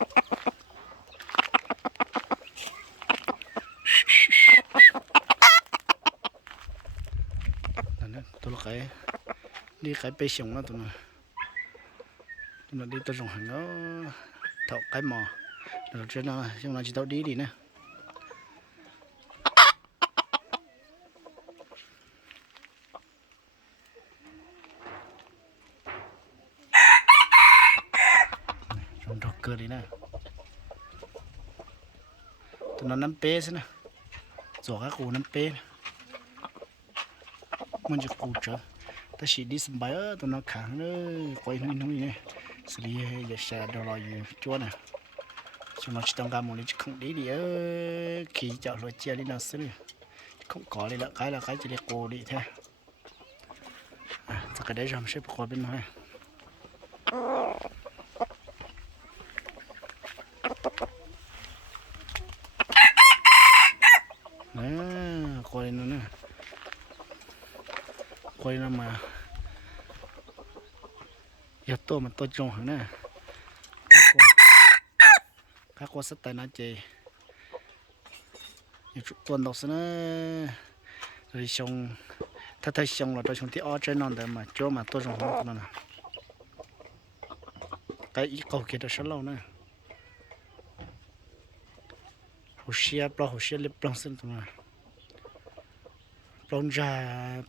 นั่นนะตัวไก่นี่ไก่ไปส่งแล้วตัวนั้นดีตัวส่งหันแล้วเท่าไก่หมอเราจะน่าช่วงนั้นจะเท่าดีนะช่วงดอกเกิดดีนะตัวนั้นน้ำเป๊ะสินะสวกกูน้ำเป๊ะมันจะกูเจอแต่ฉีดดิสบายตัวนั้นขังเลยคอยนุ่ยเนี่ยสลีอย่าแช่ดอลอยู่จวนนะช่วงนั้นจะต้องการมูลนิธิของดีขี่จากรถเจียดีน่าสิของก่อเลยละใครจะได้โกดีแท้จะก็ได้ทำเชฟขอเป็นไงคอยนั่นนะคอยนั่นมาอย่าตัวมันตัวจงหันนะข้ากว่าสไตล์น่าเจอย่าจุดตัวดอกซะนะเลยชงถ้าชงเราจะชงที่อ้อเจนอนเดิมมาโจมาตัวจงหันตัวนั้นนะไก่อีกเขาเกิดฉันเล่านะหัวเชียปลาหัวเชียเล็บปลาเส้นตัวนั้นปลงจ่า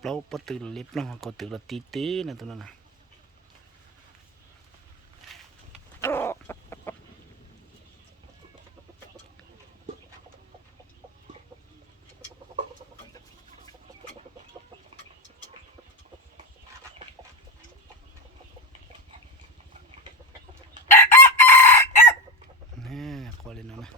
ปลาปตือเล็บปลาก็ตือละตีนะตัวนั้นนะนี่ขอเล่นนะ